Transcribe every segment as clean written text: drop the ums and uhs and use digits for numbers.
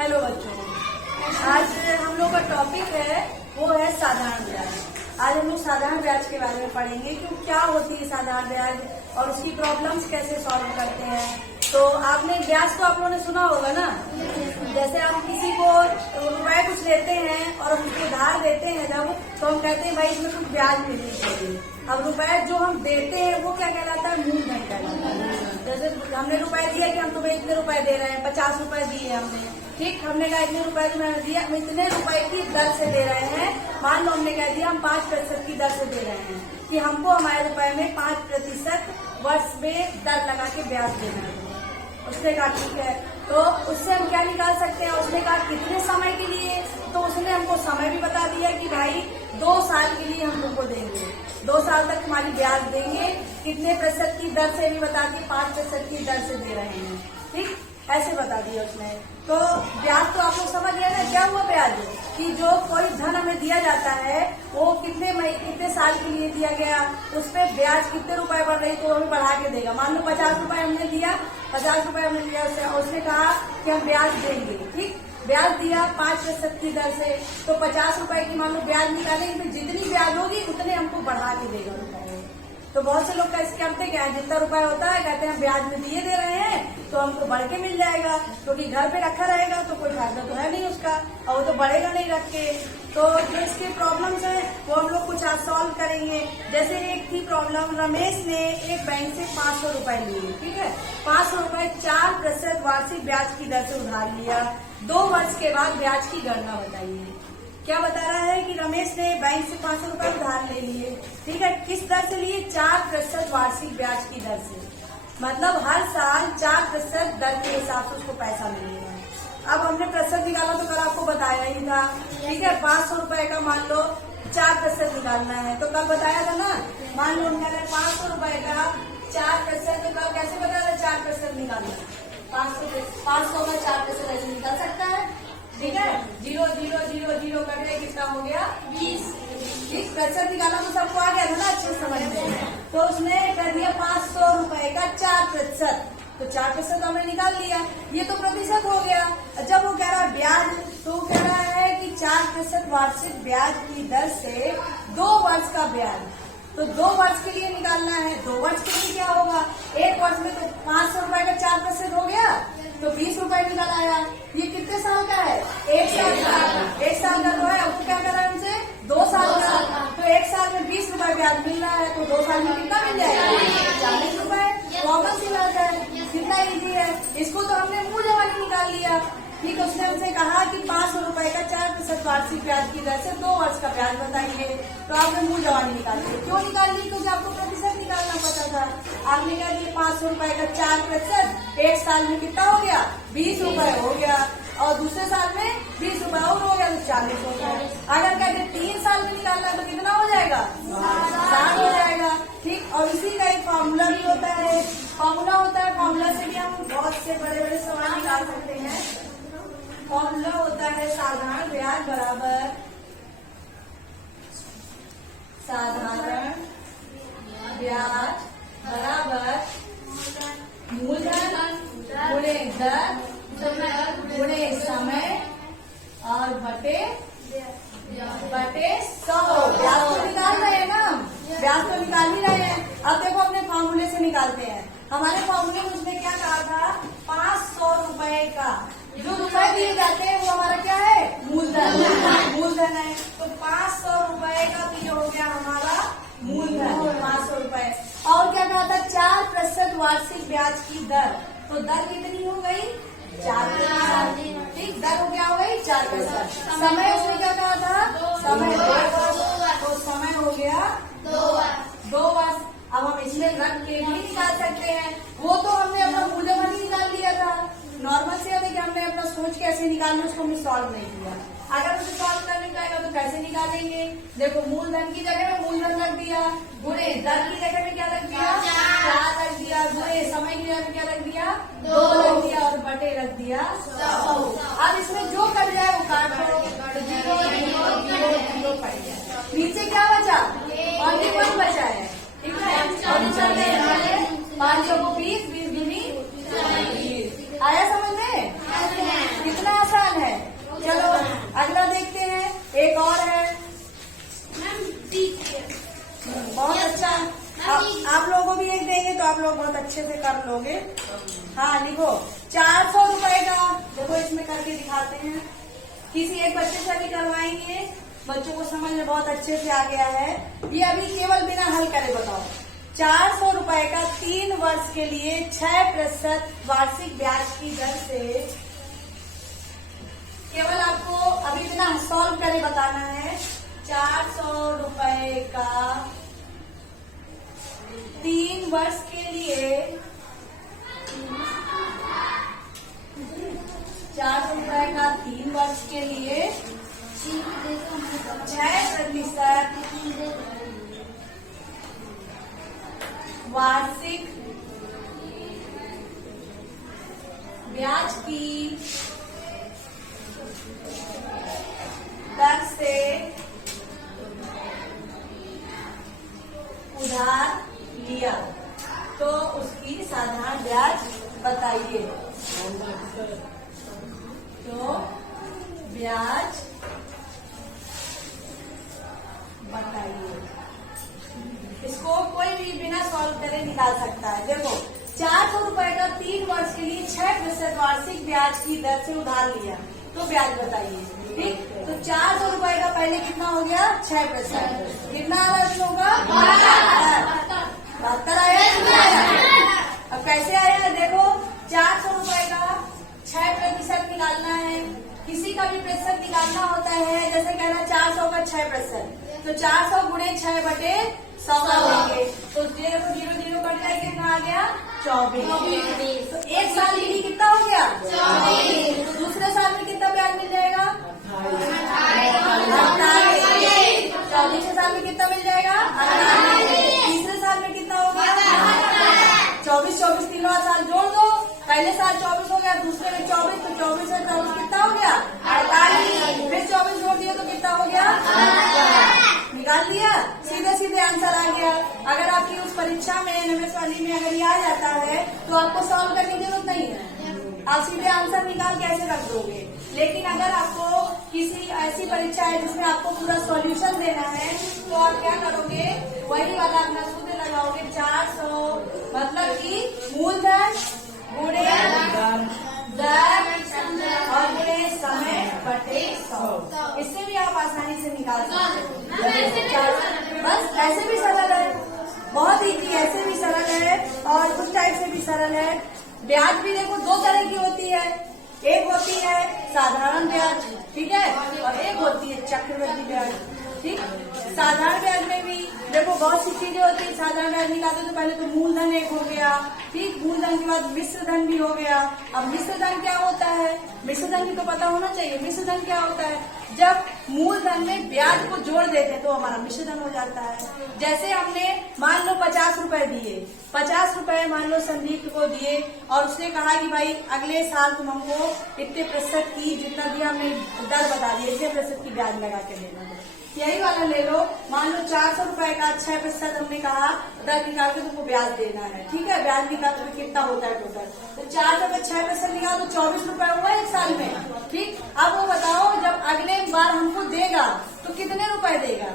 Hello बच्चों, आज हम लोग का टॉपिक है वो है साधारण ब्याज। आज हम लोग साधारण ब्याज के बारे में पढ़ेंगे कि क्या होती है साधारण ब्याज और उसकी प्रॉब्लम्स कैसे सॉल्व करते हैं। तो आपने ब्याज को आप लोगों ने सुना होगा ना। जैसे हम किसी को रुपए कुछ लेते हैं और हम उसको उधार देते हैं जब, तो हम कहते हैं भाई इसमें कुछ ब्याज मिलनी चाहिए। अब रुपए जो हम देते हैं वो क्या कहलाता है? मूलधन कहलाता है। जैसे हमने रुपए दिया कि हम तुम्हें इतने रुपए दे रहे हैं, 50 रुपए दिए हमने, ठीक, हमने कहा इतने रुपए तुम्हें दिया, हम इतने रुपए की दर से दे रहे हैं। मान लो हमने कह दिया हम 5% की दर से दे रहे हैं कि हमको हमारे रुपए में 5% वर्ष में दर लगा के ब्याज देना है। उसने कहा ठीक है, तो उससे हम क्या निकाल सकते हैं? उसने कहा कितने समय के लिए, तो उसने हमको समय भी बता दिया कि भाई 2 साल के लिए हम तुमको देंगे, 2 साल तक तुम्हारी ब्याज देंगे। कितने प्रतिशत की दर से भी बता के 5% की दर से दे रहे हैं, ठीक, ऐसे बता दिया उसने। तो ब्याज तो आप लोग समझ गए ना क्या हुआ ब्याज, कि जो कोई धन हमें दिया जाता है वो कितने साल के लिए दिया गया, उस पर ब्याज कितने रुपए बढ़ रही तो हमें बढ़ा के देगा। मान लो 50 रुपए हमने दिया, 50 रुपए हमने दिया, उसने कहा कि हम ब्याज देंगे, ठीक, ब्याज दिया 5% की दर से, तो 50 रुपए की मान लो ब्याज निकालेंगे, जितनी ब्याज होगी उतने हमको बढ़ा के देगा रुपए। तो बहुत से लोग कैसे करते क्या है, जितना रुपया होता है कहते हैं ब्याज में दिए दे रहे हैं तो हमको बढ़ के मिल जाएगा, क्योंकि घर पे रखा रहेगा तो कोई फायदा तो है नहीं उसका, और वो तो बढ़ेगा नहीं रख के। तो जो इसके प्रॉब्लम्स है वो हम लोग कुछ आज सॉल्व करेंगे। जैसे एक थी प्रॉब्लम, रमेश ने एक बैंक से 500 रुपए लिए, ठीक है, 500 रुपए 4% वार्षिक ब्याज की दर से उधार लिया। 2 वर्ष के बाद ब्याज की गणना बताइए। क्या बता रहा है कि रमेश ने बैंक से 500 रुपए उधार ले लिए, ठीक है, किस दर से लिए? 4% वार्षिक ब्याज की दर से, मतलब हर साल 4% दर के हिसाब से उसको पैसा मिलेगा। अब हमने प्रतिशत निकाला तो कल आपको बताया ही था, ठीक है, 500 रुपए का मान लो 4% निकालना है, तो कल बताया था ना। मान लो हमने 500 रुपए का 4%, तो कल कैसे बताया था 4% निकालना? 500 का 4% ऐसे निकल सकता है, ठीक है। 0 0 0 0 करके कितना हो गया? 20। ठीक, प्रतिशत निकाला तो सबको आ गया था ना अच्छे समझ में। तो उसने कर दिया 500 रुपए का 4%, तो 4% हमने निकाल लिया, ये तो प्रतिशत हो गया। जब वो कह रहा है ब्याज, तो वो कह रहा है कि 4% वार्षिक ब्याज की दर से 2 वर्ष का ब्याज, तो 2 वर्ष के लिए निकालना है। 2 वर्ष के लिए क्या होगा? 1 वर्ष में तो 500 रुपए का 4% हो गया, तो 20 रुपए निकल आया। ये कितने साल का है? 1 साल का। 1 साल का तो है, उसको क्या कर रहा है हमसे? 2 साल का। तो 1 साल में 20 रुपए ब्याज मिल रहा है, तो 2 साल में कितना मिल जाएगा? 40 रुपए। कॉमन सी बात है, कितना इजी है। इसको तो हमने मुंह जवानी निकाल लिया, ठीक है। उसने हमसे कहा कि 500 रुपए का 4% वार्षिक ब्याज की दर से 2 वर्ष का ब्याज बताइए, तो आपने मुंह जवानी निकाल ली। क्यों निकाल ली? क्योंकि आपको प्रतिशत निकालना पता था। आपने कहा कि 500 रुपए का 4%, 1 साल में कितना हो गया? 20 रुपए हो गया, और दूसरे साल में 20 रुपए और हो गया, तो 40 हो गया। अगर कहते 3 साल में निकालना तो कितना हो जाएगा? 60 हो जाएगा, ठीक। और इसी का एक फॉर्मूला भी होता है, फॉर्मूला से भी हम बहुत से बड़े बड़े सवाल निकाल सकते हैं। फॉर्मूला होता है साधारण ब्याज बराबर मूलधन गुणे दर गुणे समय और बटे 100। ब्याज तो निकाल रहे हैं ना, ब्याज तो निकाल ही रहे हैं। अब देखो अपने फॉर्मूले से निकालते हैं। हमारे फॉर्मूले में उसने क्या कहा था? 500 रुपए का जो रुपए दिए जाते हैं वो हमारा क्या है? मूलधन है। तो 500 रुपए का तो ये हो गया हमारा मूलधन, 500 रुपए। और क्या कहा था? 4% वार्षिक ब्याज की दर, तो दर कितनी हो गई? 4%, ठीक, दर क्या हो गई? 4%। समय उसने क्या कहा था? समय 2 वर्ष, तो समय हो गया 2 वर्ष। अब हम इसमें रख के भी निकाल सकते हैं, वो तो हमने अपना मूलधन ही निकाल लिया था। नॉर्मल से कि हमने अपना सोच के ऐसे निकालना, उसको हमने सॉल्व नहीं किया। अगर उसे सॉल्व करने जाएगा तो कैसे निकालेंगे? देखो, मूलधन की जगह में मूलधन रख दिया, गुणे दर की जगह में क्या रख दिया? 4 रख दिया, गुणे समय की जगह में क्या रख दिया? 2 रख दिया, और बटे रख दिया 100। अब इसमें जो कट जाए वो काट दो, तो 0 0 0 0 पड़ गया। नीचे क्या बचा? ओनली 1 बचा है, ठीक है। और चलते हैं 5 को 20, 20 दूनी 40। आया समझ में? कितना आसान लोग बहुत अच्छे से कर लोगे। हाँ लिखो 400 रुपए का। देखो इसमें करके दिखाते हैं, किसी एक बच्चे से भी करवाएंगे, बच्चों को समझ में बहुत अच्छे से आ गया है। ये अभी केवल बिना हल करे बताओ। 400 रुपए का 3 वर्ष के लिए 6% वार्षिक ब्याज की दर से, केवल आपको अभी बिना सॉल्व करे बताना है। 400 रुपए का 3 वर्ष के लिए, 400 रुपए का 3 वर्ष के लिए 6% वार्षिक ब्याज की दर से उधार लिया तो उसकी साधारण ब्याज बताइए। तो ब्याज बताइए। इसको कोई भी बिना सॉल्व करे निकाल सकता है। देखो 400 रुपए का 3 वर्ष के लिए 6% वार्षिक ब्याज की दर से उधार लिया तो ब्याज बताइए। ठीक, तो 400 रुपए का पहले कितना हो गया 6%, कितना होगा 72 आया। अब कैसे आया देखो, 400 रुपए का 6% निकालना है, किसी का भी प्रतिशत निकालना होता है। जैसे कहना 400 का 6%, तो 400 गुणे 6/100 का लेंगे, तो 0 कट जाए, कितना आ गया 24। तो एक साल के लिए कितना हो गया 24। तो दूसरे साल में कितना ब्याज मिल जाएगा 28। चौबीसवें साल में कितना मिल जाएगा 28। तीसरे साल में कितना होगा 24 तीनों साल जोड़ दो, पहले साल 24 हो गया, दूसरे में 24, तो 24 से 24 कितना हो गया 48। फिर 24 जोड़ दिया तो कितना हो गया, निकाल दिया, सीधे सीधे आंसर आ गया। अगर आपकी उस परीक्षा में एनएमएस वाली में अगर ये आ जाता है तो आपको सॉल्व करने की जरूरत नहीं है, आप सीधे आंसर निकाल कैसे रख दोगे। लेकिन अगर आपको किसी ऐसी परीक्षा है जिसमें आपको पूरा सॉल्यूशन देना है तो आप क्या करोगे, वही वाला अपना सूत्र लगाओगे। 400 मतलब कि मूलधन गुणे दर और गुणे समय बटे 100। इससे भी आप आसानी से निकाल सकते हैं। बस ऐसे भी सरल है, बहुत ही ऐसे भी सरल है और उस टाइप से भी सरल है। ब्याज भी देखो 2 तरह की होती है, एक होती है साधारण ब्याज, ठीक है, और एक होती है चक्रवृद्धि ब्याज। ठीक, साधारण ब्याज में भी देखो बहुत सी चीजें होती है। साधारण ब्याज निकालते तो पहले तो मूलधन एक हो गया, ठीक, मूलधन के बाद मिश्र धन भी हो गया। अब मिश्र धन क्या होता है, मिश्र धन की तो पता होना चाहिए। मिश्र धन क्या होता है, जब मूलधन में ब्याज को जोड़ देते हैं तो हमारा मिश्र धन हो जाता है। जैसे हमने मान लो 50 रुपए दिए, 50 रुपए मान लो संदीप को दिए और उसने कहा कि भाई अगले साल तुम हमको इतने प्रतिशत की, जितना दिया हमने दर बता दी, इतने प्रतिशत की ब्याज लगा के देना है। यही वाला ले लो, मान लो 400 रुपए का 6% हमने कहा दर निकाल के तुमको ब्याज देना है, ठीक है। ब्याज निकाल के कितना होता है टोटल, तो 400 का 6% निकाल तो 24 रुपए हुआ एक साल में। ठीक, अब वो बताओ जब अगले बार हमको देगा तो कितने रुपए देगा,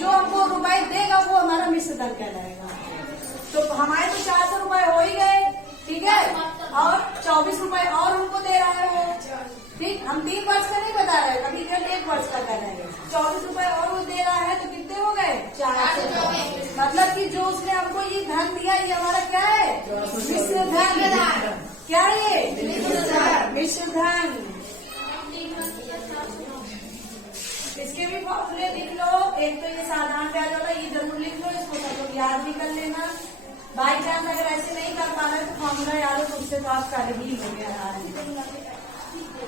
जो हमको रुपए देगा वो हमारा मिश्र धन कहलाएगा। तो हमारे तो 400 रुपए हो ही गए, ठीक है, और 24 रुपए और हमको दे रहा है वो। ठीक, हम 3 वर्ष का नहीं बता रहे, अभी 1 वर्ष का कर रहे हैं। 24 रुपए और वो दे रहा है तो कितने हो गए 424। मतलब कि जो उसने हमको ये धन दिया ये हमारा क्या है मिश्र धन। क्या है ये मिश्र धन। इसके भी फॉर्मूले लिख लो। एक तो ये साधारण ब्याज वाला ये जरूर लिख लो, इसको सब लोग याद भी कर लेना। बाई चांस अगर ऐसे नहीं कर पा रहे तो फॉर्मूला याद हो तो उससे तो आपका ही हो गया।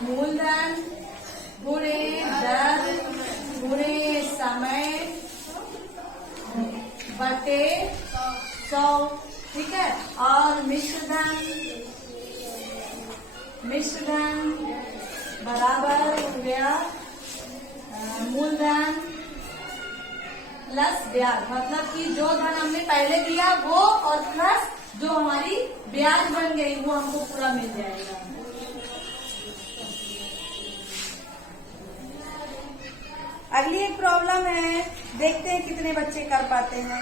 मूलधन गुणे दर गुणे समय बटे 100, ठीक है। और मिश्र धन बराबर हो गया मूलधन प्लस ब्याज, मतलब कि जो धन हमने पहले दिया वो और प्लस जो हमारी ब्याज बन गई वो हमको पूरा मिल जाएगा। अगली एक प्रॉब्लम है, देखते हैं कितने बच्चे कर पाते हैं।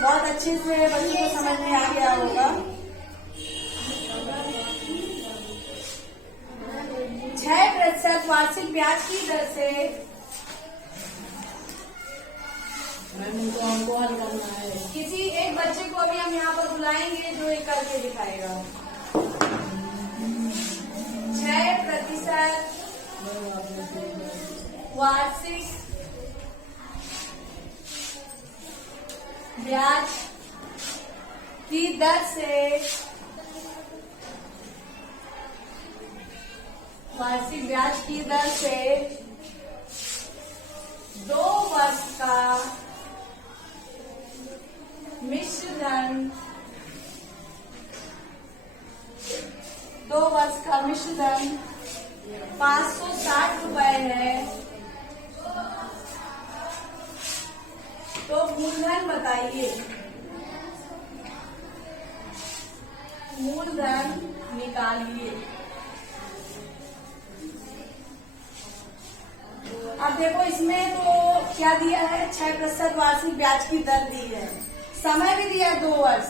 बहुत अच्छे से बच्चों को समझ में आ गया होगा। 6% वार्षिक ब्याज की दर से हमको हल करना है। किसी एक बच्चे को अभी हम यहाँ पर बुलाएंगे जो एक करके दिखाएगा। 6% वार्षिक ब्याज की दर से वार्षिक ब्याज की दर से 2 वर्ष का मिश्र धन 2 वर्ष का मिश्र धन 560 रुपए है। तो मूलधन बताइए, मूलधन निकालिए। अब देखो इसमें तो क्या दिया है, 6% वार्षिक ब्याज की दर दी है, समय भी दिया है 2 वर्ष,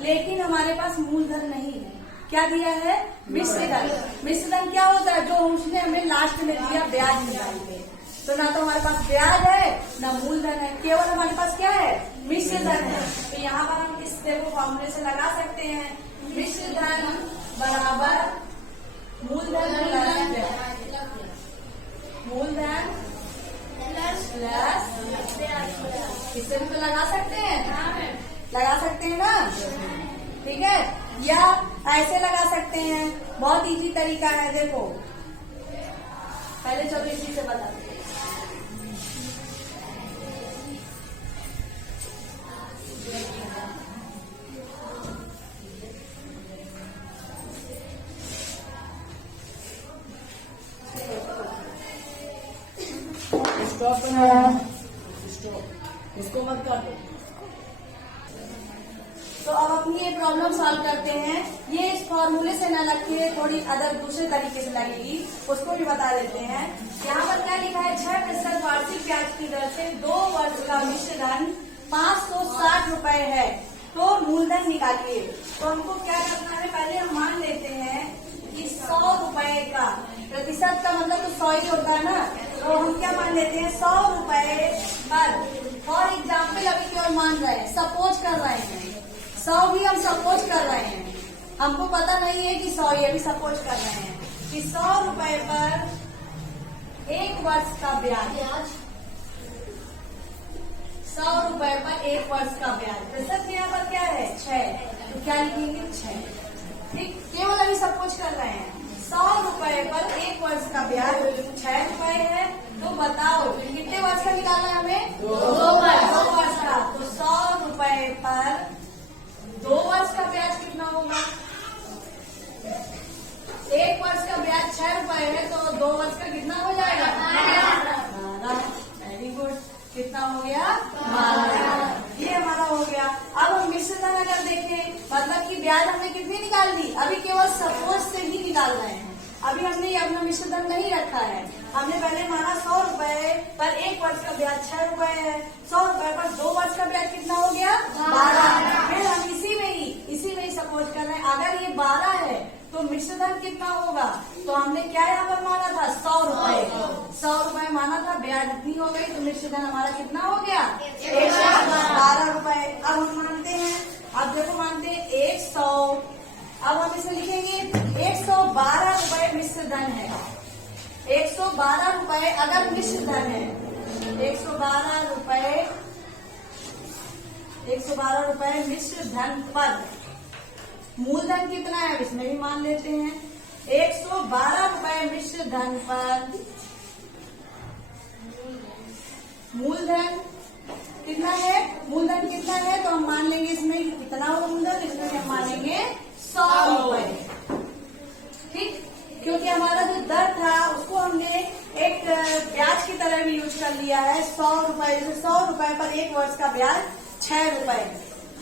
लेकिन हमारे पास मूलधन नहीं है। क्या दिया है, मिश्र धन। मिश्र धन क्या होता है, जो उसने हमें लास्ट में दिया ब्याज निकाल के। तो ना तो हमारे पास ब्याज है ना मूलधन है, केवल हमारे पास क्या है, मिश्र धन है। तो यहाँ पर हम इस देखो फॉर्मूले से लगा सकते हैं, मिश्र धन बराबर मूलधन प्लस ब्याज, मूलधन प्लस इससे भी तो लगा सकते हैं, लगा सकते हैं ना, ठीक है। या ऐसे लगा सकते हैं, बहुत इजी तरीका है। देखो पहले चलो इसी से बताते हैं। स्टॉप इसको मत कर दो। तो अब अपनी ये प्रॉब्लम सॉल्व करते हैं। ये इस फॉर्मूले से न रखिए, थोड़ी अदर दूसरे तरीके से लगेगी, उसको भी बता देते हैं। यहाँ पर क्या लिखा है, 6% वार्षिक ब्याज की दर से 2 वर्ष का मिश्र धन 560 रुपए है। तो मूलधन निकालिए। तो हमको क्या करना है, पहले हम मान लेते हैं कि 100 रुपए का, प्रतिशत का मतलब तो 100 ही होता है ना, तो हम क्या मान लेते हैं, 100 रुपए पर। फॉर एग्जाम्पल अभी केवल मान रहे हैं, सपोज कर रहे हैं, 100 भी हम सपोज कर रहे हैं, हमको पता नहीं है कि 100 ये भी सपोज कर रहे हैं कि 100 रुपए पर 1 वर्ष का ब्याज, 100 रुपए पर 1 वर्ष का ब्याज। प्रतिशत यहाँ पर क्या है, 6, तो क्या लिखेंगे 6, ठीक। केवल अभी सपोज कर रहे हैं, 100 रुपए पर 1 वर्ष का ब्याज 6 रुपए है। तो बताओ कितने वर्ष का निकालना है हमें, 2 वर्ष का। तो 100 रुपए पर 2 वर्ष का ब्याज कितना होगा, 1 वर्ष का ब्याज 6 रुपए है, तो 2 वर्ष का कितना हो जाएगा, 12। वेरी गुड, कितना हो गया, 12। ये हमारा हो गया। अब हम मिश्र धन अगर देखें, मतलब कि ब्याज हमने कितनी निकाल दी, अभी केवल सपोज से ही निकाल रहे हैं, अभी हमने ये अपना मिश्र धन नहीं रखा है। हमने पहले माना 100 रुपए पर 1 वर्ष का ब्याज 6 रुपए है, 100 रुपए पर 2 वर्ष का ब्याज कितना हो गया, 12। फिर हम इसी में ही सपोज कर रहे हैं, अगर ये 12 है तो मिश्र धन कितना होगा, तो हमने क्या यहाँ पर माना था, 100 रुपए, 100 रुपए माना था, ब्याज इतनी हो गई, तो मिश्र धन हमारा कितना हो गया, 112 रुपए। अब हम मानते हैं, अब देखो मानते हैं 100, अब हम इसे लिखेंगे 112 रुपए मिश्र धन है, 112 रुपए अगर मिश्र धन है, 112 रुपए मिश्र धन पर मूलधन कितना है, इसमें भी मान लेते हैं, 112 रुपए मिश्र धन पर मूलधन कितना है, मूलधन कितना है, तो हम मान लेंगे इसमें कितना होगा मूलधन, इसमें हम मानेंगे 100 रुपए, ठीक। क्योंकि हमारा जो दर था उसको हमने एक ब्याज की तरह भी यूज कर लिया है, 100 रुपए, 100 रुपए पर 1 वर्ष का ब्याज 6 रुपए,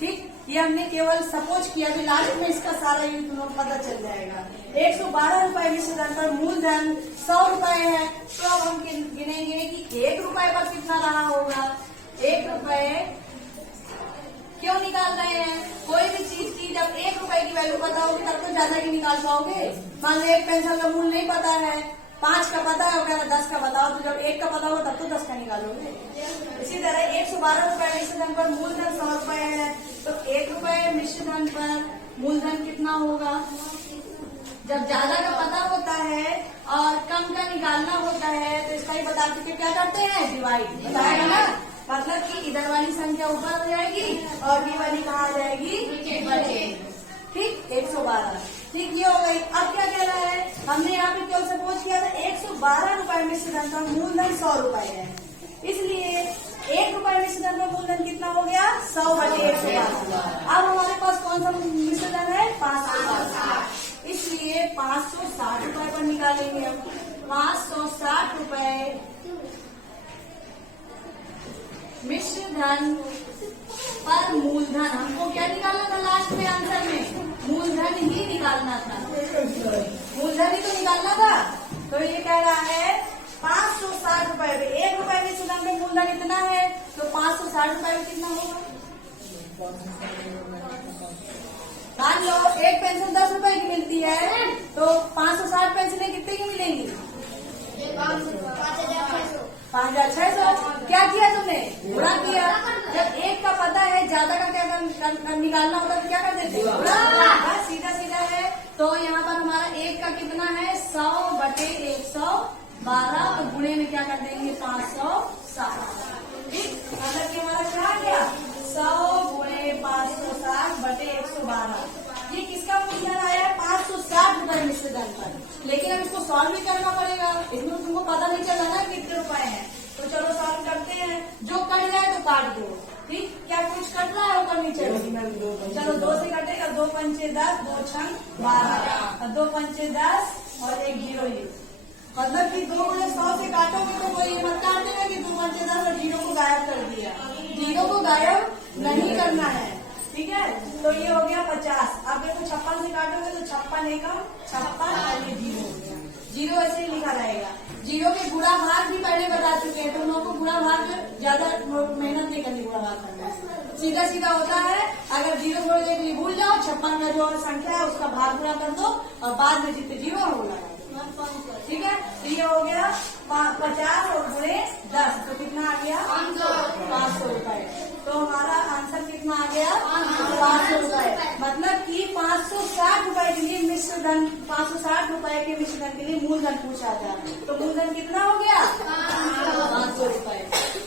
ठीक। ये हमने केवल सपोज किया, अभी लास्ट में इसका सारा यूज तुम लोग पता चल जाएगा। 112 रुपए मिश्र धन पर मूलधन 100 रुपए है, तो अब हम गिनेंगे कि 1 रुपए पर कितना रहा होगा, 1 रुपए क्यों निकाल रहे हैं? कोई भी चीज की जब 1 रुपए की वैल्यू पता होगी तब तो ज्यादा की निकाल पाओगे। मान लो 1 पेंसिल का मूल्य नहीं पता है, 5 का पता है, 10 का बताओ, तो जब 1 का पता होगा तब तो 10 का निकालोगे। इसी तरह 112 रुपए मिश्र धन पर मूलधन 100 रुपए है, तो 1 रुपए मिश्र धन पर मूलधन कितना होगा? जब ज्यादा का पता होता है और कम का निकालना होता है तो इसका ही बता के क्या करते हैं? डिवाइड। बताएगा ना, मतलब कि इधर वाली संख्या ऊपर हो जाएगी और ये वाली कहाँ आ जाएगी? नीचे। ठीक, 112। ठीक, ये हो गई। अब क्या कह रहा है? हमने यहाँ पे क्यों सपोज किया था 112 रुपए मिश्र धन का मूलधन 100 रुपए है, इसलिए 1 रुपए मिश्र धन का मूलधन कितना हो गया? 100/112। अब हमारे पास कौन सा मिश्र धन है? 560, इसलिए 560 रुपए पर निकालेंगे हम। 560 रुपए मिश्र धन पर मूलधन। हमको क्या निकालना था लास्ट में आंसर में? मूलधन ही निकालना था, मूलधन ही तो निकालना था। तो ये कह रहा है 560 रुपए में 1 रुपए मिश्र धन में मूलधन इतना है, तो 560 रुपए में कितना होगा? मान लो एक पेंसिल 10 रुपए की मिलती है, तो 560 पेंसिलें कितने की मिलेंगी? 5,600। क्या किया तुमने? गुणा किया। जब 1 का पता है, ज्यादा का क्या निकालना होता है तो क्या कर देते? गुणा। सीधा सीधा है। तो यहाँ पर हमारा 1 का कितना है? 100/112, तो गुणे में क्या कर देंगे? 560। ठीक, मतलब कि हमारा क्या आ गया? 100 गुणे 560/112। ये किसका मूलधन आया है? 560 रुपए मिश्र धन पर। लेकिन अब इसको सॉल्व भी करना पड़ेगा, इसमें तुमको पता नहीं चला ना कितने रुपए हैं। तो चलो सॉल्व करते हैं। जो कट जाए तो काट दो। ठीक, क्या कुछ कट रहा है ऊपर नीचे? चलो 2 से कटेगा। 2 पंचे 10, 2 छंग 12, 2 पंचे 10 और 1 0 ही। मतलब कि 2 गुणे 100 से काटोगे तो कोई ये मत काट देगा कि 2 पंचे 10 और 0 को गायब कर दिया। 0 को गायब नहीं करना है। ठीक है, तो ये हो गया 50। अब देखो 56 से काटोगे तो 56 एकम 56 और ये 0 हो गया। 0 ऐसे ही लिखा रहेगा। 0 के गुणा भाग भी पहले बता चुके हैं, तो उन लोगों को गुणा भाग ज्यादा मेहनत नहीं करनी, गुणा भाग करना सीधा सीधा होता है। अगर 0 जोड़ के लिए भूल जाओ, 56 का जो संख्या है उसका भाग गुणा कर दो और बाद में जितने 0 है वो लगा दो। ठीक है, तो ये हो गया 50 और गुणे 10, तो कितना आ गया? 500 रुपए। तो हमारा आंसर कितना आ गया? 500 रुपए। मतलब कि 560 रुपए के लिए मिश्र धन, 560 रुपए के मिश्र धन के लिए मूलधन पूछा था, तो मूलधन कितना हो गया? 500 रुपए।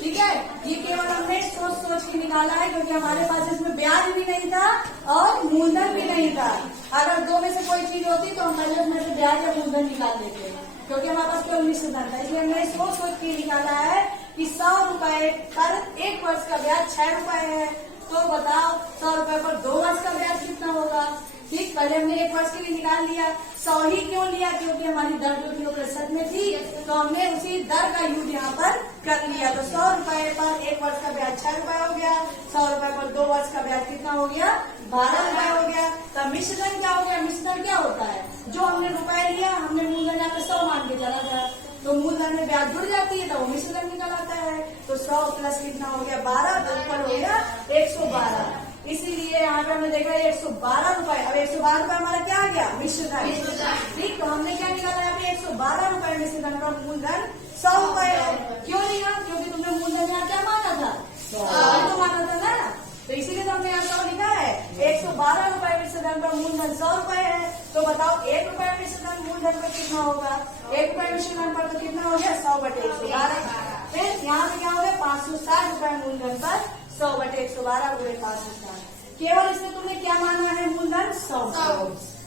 ठीक है, ये केवल हमने सोच सोच के निकाला है, क्योंकि हमारे पास इसमें ब्याज भी नहीं था और मूलधन भी नहीं था। अगर 2 में से कोई चीज होती तो हम पहले उसमें से ब्याज या मूलधन निकाल देते, क्योंकि हमारे पास केवल मिश्र धन था। इसलिए हमने सोच सोच के निकाला है कि 100 रुपए पर 1 वर्ष का ब्याज 6 रुपए है। तो बताओ 100 रुपए पर 2 वर्ष का ब्याज कितना होगा? ठीक, पहले हमने 1 वर्ष के लिए निकाल लिया। 100 ही क्यों लिया? क्योंकि हमारी दर जो थी वो प्रतिशत में थी, तो हमने उसी दर का यूज यहाँ पर कर लिया। तो 100 रुपए पर 1 वर्ष का ब्याज 6 रुपए हो गया। 100 रुपए पर 2 वर्ष का ब्याज कितना हो गया? 12 रुपए हो गया। तो मिश्र धन क्या हो गया? मिश्र धन क्या होता है? जो हमने रुपए लिया, हमने मूलधन यहाँ पे 100 मान के चला गया, तो मूलधन में ब्याज जुड़ जाती है तो वो मिश्र धन निकल आता है। तो 100 प्लस कितना हो गया? 12, तो ऊपर हो गया 112। इसीलिए यहाँ पे हमने देखा 112 रुपए। अब 112 रुपए हमारा क्या आ गया? मिश्र धन। ठीक, तो हमने क्या निकाला यहाँ पे? 112 रुपए मिश्र धन का मूलधन 100 रुपए है। क्यों लिया? क्योंकि तुमने मूलधन यहाँ क्या माना था? 100 तो माना था ना, तो इसीलिए तो हमने यहाँ 100 लिखा है। 112 रुपए मिश्र धन पर मूलधन 100 रुपए है। तो बताओ 1 रुपए मिश्र धन मूलधन पर कितना होगा? 1 रुपए मिश्र धन पर तो कितना हो गया? 100/112। फिर यहाँ पे क्या हो गया? 560 रुपए मूलधन पर 100/112 गुणे 560। केवल इसमें तुमने क्या माना है? मूलधन 100।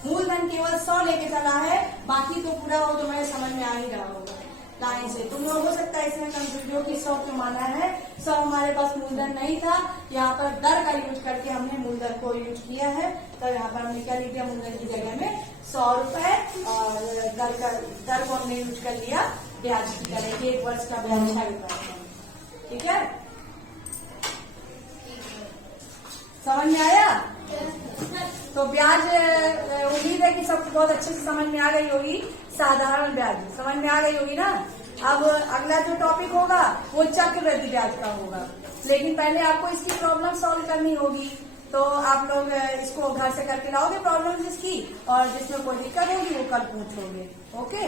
मूलधन केवल 100 लेके चला है, बाकी तो पूरा वो तुम्हें समझ में आ ही रहा होगा लाइन से। तुम लोग हो सकता है इसमें कंफ्यूज हो कि 100 क्यों माना है। 100 हमारे पास मूलधन नहीं था, यहाँ पर दर का यूज करके हमने मूलधन को यूज किया है। तो यहाँ पर हमने क्या लिख दिया? मूलधन की जगह में 100 रुपए और दर को हमने यूज कर लिया ब्याज की तरह कि 1 वर्ष का ब्याज 6 रुपए। ठीक है, समझ में आया? तो ब्याज उम्मीद है कि सबको बहुत अच्छे से समझ में आ गई होगी। साधारण ब्याज समझ में आ गई होगी ना? अब अगला जो टॉपिक होगा वो चक्रवृद्धि ब्याज का होगा, लेकिन पहले आपको इसकी प्रॉब्लम सॉल्व करनी होगी। तो आप लोग इसको घर से करके लाओगे प्रॉब्लम इसकी, और जिसमें कोई दिक्कत होगी वो कल पूछोगे। ओके।